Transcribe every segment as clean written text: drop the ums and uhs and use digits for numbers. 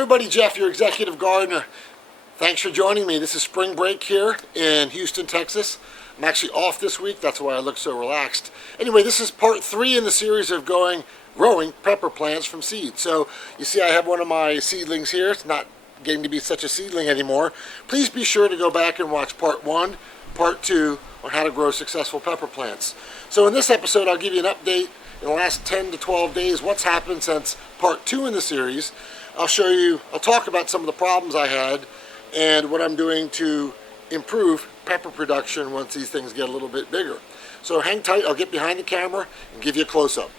everybody, Jeff, your executive gardener. Thanks for joining me. This is spring break here in Houston, Texas. I'm actually off this week. That's why I look so relaxed. Anyway, this is part 3 in the series of growing pepper plants from seed. So you see I have one of my seedlings here. It's not getting to be such a seedling anymore. Please be sure to go back and watch part 1, part 2 on how to grow successful pepper plants. So in this episode, I'll give you an update in the last 10 to 12 days, what's happened since part 2 in the series. I'll talk about some of the problems I had and what I'm doing to improve pepper production once these things get a little bit bigger. So hang tight, I'll get behind the camera and give you a close-up.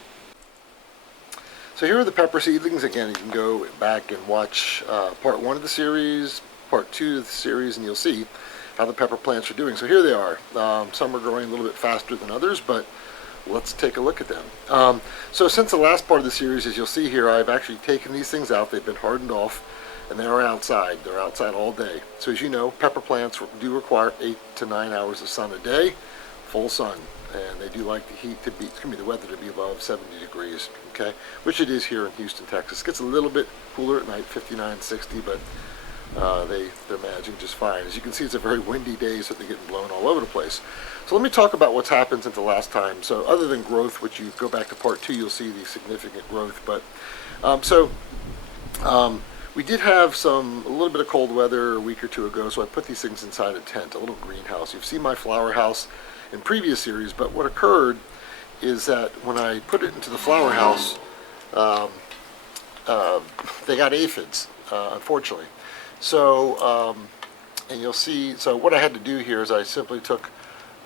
So here are the pepper seedlings. Again, you can go back and watch part 1 of the series, part 2 of the series, and you'll see how the pepper plants are doing. So here they are. Some are growing a little bit faster than others, but let's take a look at them. So since the last part of the series, as you'll see here, I've actually taken these things out. They've been hardened off, and they are outside. They're outside all day. So as you know, pepper plants do require 8 to 9 hours of sun a day, full sun, and they do like the heat to be, the weather to be above 70 degrees, okay? Which it is here in Houston, Texas. It gets a little bit cooler at night, 59, 60, but they're managing just fine. As you can see, it's a very windy day, so they're getting blown all over the place. So let me talk about what's happened since the last time. So other than growth, which you go back to part 2, you'll see the significant growth. But we did have a little bit of cold weather a week or 2 ago, so I put these things inside a tent, a little greenhouse. You've seen my flower house in previous series, but what occurred is that when I put it into the flower house, they got aphids, unfortunately. So, and you'll see, so what I had to do here is I simply took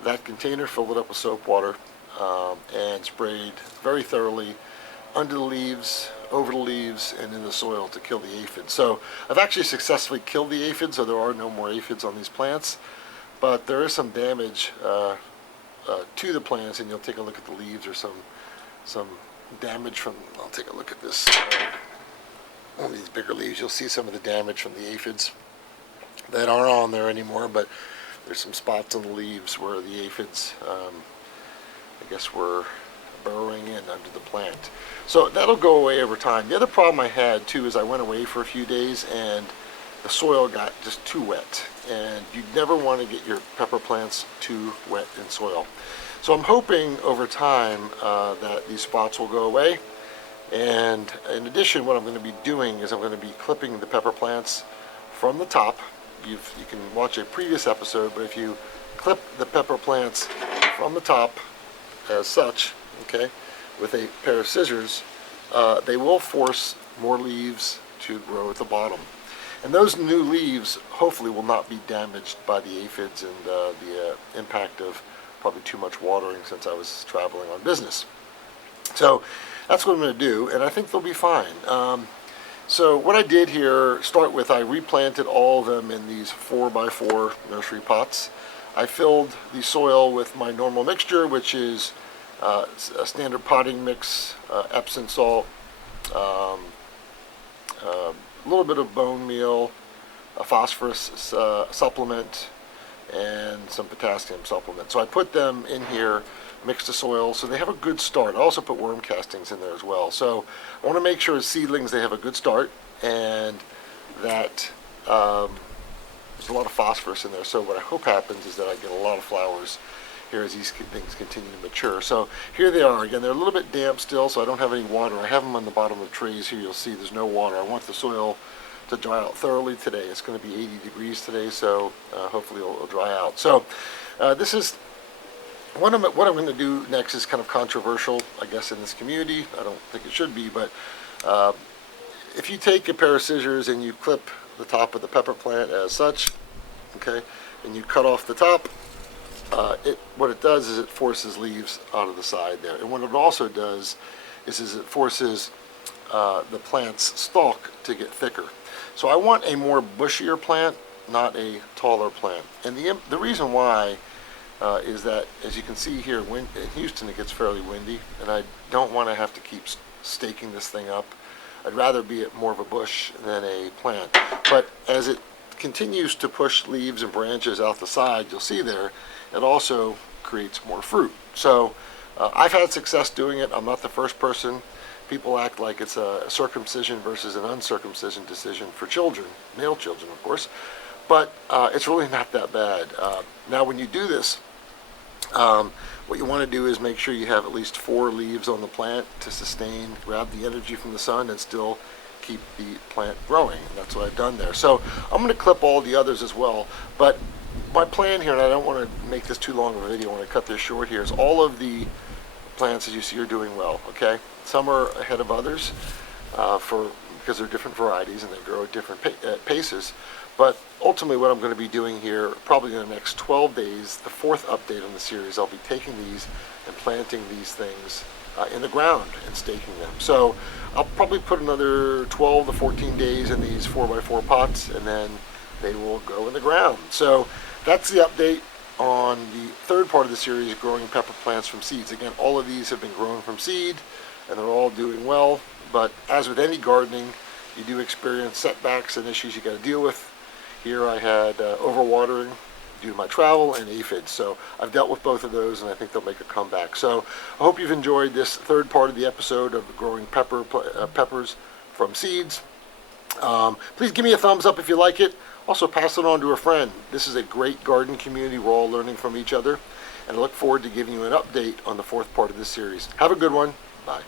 that container, filled it up with soap water, and sprayed very thoroughly under the leaves, over the leaves, and in the soil to kill the aphids. So I've actually successfully killed the aphids, so there are no more aphids on these plants, but there is some damage to the plants, and you'll take a look at the leaves or some damage from, I'll take a look at this. On these bigger leaves, you'll see some of the damage from the aphids that aren't on there anymore, but there's some spots on the leaves where the aphids, I guess, were burrowing in under the plant. So that'll go away over time. The other problem I had too is I went away for a few days and the soil got just too wet, and you never want to get your pepper plants too wet in soil. So I'm hoping over time that these spots will go away. And in addition, what I'm going to be doing is I'm going to be clipping the pepper plants from the top. You can watch a previous episode, but if you clip the pepper plants from the top as such, okay, with a pair of scissors, they will force more leaves to grow at the bottom. And those new leaves hopefully will not be damaged by the aphids and the impact of probably too much watering since I was traveling on business. So that's what I'm going to do, and I think they'll be fine. So what I did here, I replanted all of them in these 4x4 nursery pots. I filled the soil with my normal mixture, which is a standard potting mix, Epsom salt, a little bit of bone meal, a phosphorus supplement, and some potassium supplement. So I put them in here, mixed the soil, so they have a good start. I also put worm castings in there as well. So I want to make sure as seedlings they have a good start, and that there's a lot of phosphorus in there. So what I hope happens is that I get a lot of flowers here as these things continue to mature. So here they are. Again, they're a little bit damp still, so I don't have any water. I have them on the bottom of trays here. You'll see there's no water. I want the soil to dry out thoroughly today. It's going to be 80 degrees today, so hopefully it'll dry out. So this is what I'm going to do next is kind of controversial, I guess, in this community. I don't think it should be, but if you take a pair of scissors and you clip the top of the pepper plant as such, okay, and you cut off the top, what it does is it forces leaves out of the side there. And what it also does is it forces the plant's stalk to get thicker. So I want a more bushier plant, not a taller plant. And the reason why is that, as you can see here, in Houston it gets fairly windy, and I don't want to have to keep staking this thing up. I'd rather be at more of a bush than a plant. But as it continues to push leaves and branches out the side, you'll see there, it also creates more fruit. So I've had success doing it. I'm not the first person People act like it's a circumcision versus an uncircumcision decision for children, male children, of course. But it's really not that bad. Now, when you do this, what you want to do is make sure you have at least 4 leaves on the plant to sustain, grab the energy from the sun, and still keep the plant growing. And that's what I've done there. So I'm going to clip all the others as well. But my plan here, and I don't want to make this too long of a video, I want to cut this short here, is all of the plants, as you see, are doing well. Okay, some are ahead of others because they're different varieties and they grow at different paces. But ultimately what I'm going to be doing here, probably in the next 12 days, the 4th update on the series, I'll be taking these and planting these things in the ground and staking them. So I'll probably put another 12 to 14 days in these 4x4 pots, and then they will go in the ground. So that's the update on the 3rd part of the series, growing pepper plants from seeds. Again, all of these have been grown from seed and they're all doing well. But as with any gardening, you do experience setbacks and issues you got to deal with. Here I had overwatering due to my travel and aphids. So I've dealt with both of those, and I think they'll make a comeback. So I hope you've enjoyed this 3rd part of the episode of growing peppers from seeds. Please give me a thumbs up if you like it. Also pass it on to a friend. This is a great garden community. We're all learning from each other. And I look forward to giving you an update on the 4th part of this series. Have a good one. Bye.